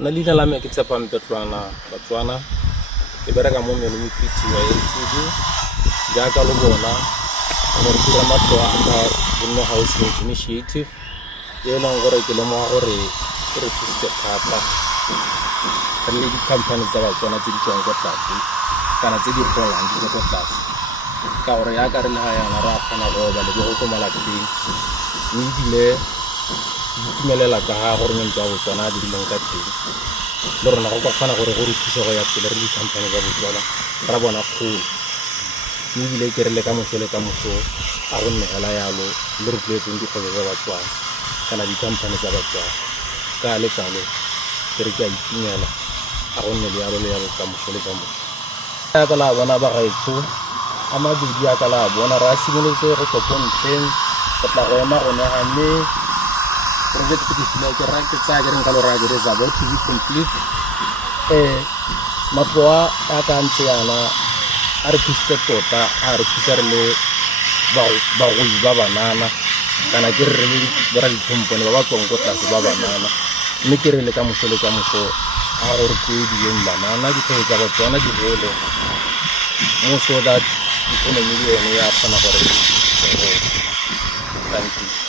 Nna leina la me ke Tshepampe Batswana ke bereka mo University wa LTD jaaka lo bona gore ke dira matlo a ka Bonno Housing Initiative e leng gore ke lemoga gore e re thusitse thata re le di-company tsa Batswana tse di tswang kwa tlase kana tse di golang di kwa tlase ka gore yaka re le ga yana re a kgona go ba le go ko malapeng mme ebile ke itumelela ka ga gore mentse ya Botswana a dirileng ka teng le rona go ka kgona gore go re thusa go ya pele re di-company tsa Botswana ra bona kgolo mme ebile ke re le ka moso a go nne hela yalo le re tlwaetseng dikgwebo tsa Batswana kana di-company tsa Batswana ka le kalo ke re ke a itumela a go nne le yalo ka moso ya ka la bona ba gaetsho a mabedi ya ka la bona re a simolotse go tswa ko ntlheng go tla go ema go nagane project ke file ke ra ke tsaya ke reng ka lora ke re za about to be complete matlo a ka ntse yana a re thusitse tota a re thusa re le bagoi ba banana kana ke re le bora dikompone ba tswang ko tlase ba banana mme ke re le ka moso a gore ke dileng banana dikgwebo tsa Batswana di gole mo so that economy le yone ya kgona gore thank you.